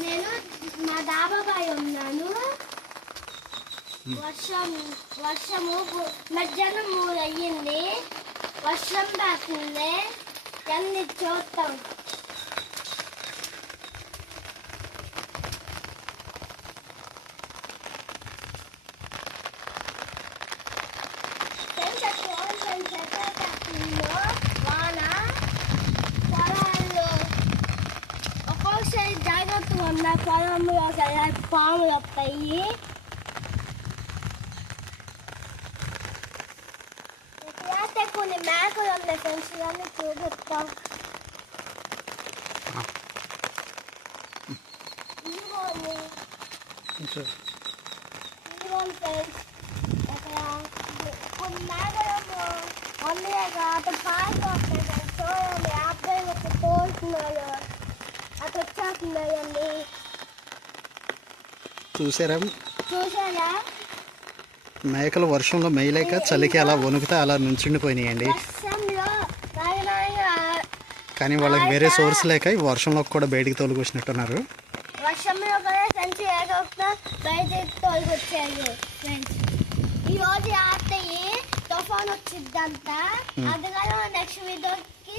నేను మా డాబాపై ఉన్నాను. వర్షము మధ్యాహ్నం 3 అయ్యింది. వర్షం పడుతుంది. అన్ని చూస్తాం. వాన పొలాల్లో ఒక్కొక్కసారి జాగ్రత్తగా ఉన్న పొలంలో ఒకసారి పాములు వస్తాయి. ఇక్కడైతే కొన్ని మేకలు ఉన్నాయి ఫ్రెండ్స్, ఇవన్నీ చూపిస్తాం. ఇదిగోండి ఫ్రెండ్స్, ఇక్కడ కొన్ని మేకలు అన్నీ అటు పార్క్ వస్తాయి ఫ్రెండ్స్. చూడండి, అబ్బాయి ఒక తోలుతున్నారు, అటు వచ్చేస్తున్నాయండి. చూసారా మేకలు వర్షంలో మేయలేక చలికి అలా వణుకుతా అలా నుంచుండిపోయినాయండి. కానీ వాళ్ళకి వేరే సోర్స్ లేక ఈ వర్షంలో కూడా బయటికి తోలుకొచ్చినట్టున్నారు. వర్షంలో కూడా సంచి బయటికి తోలుకొచ్చాయి ఫ్రెండ్స్. ఈ రోజు ఆడతాయి, తుఫాన్ వచ్చిందంట. అందుకని నెక్స్ట్ వీడియోకి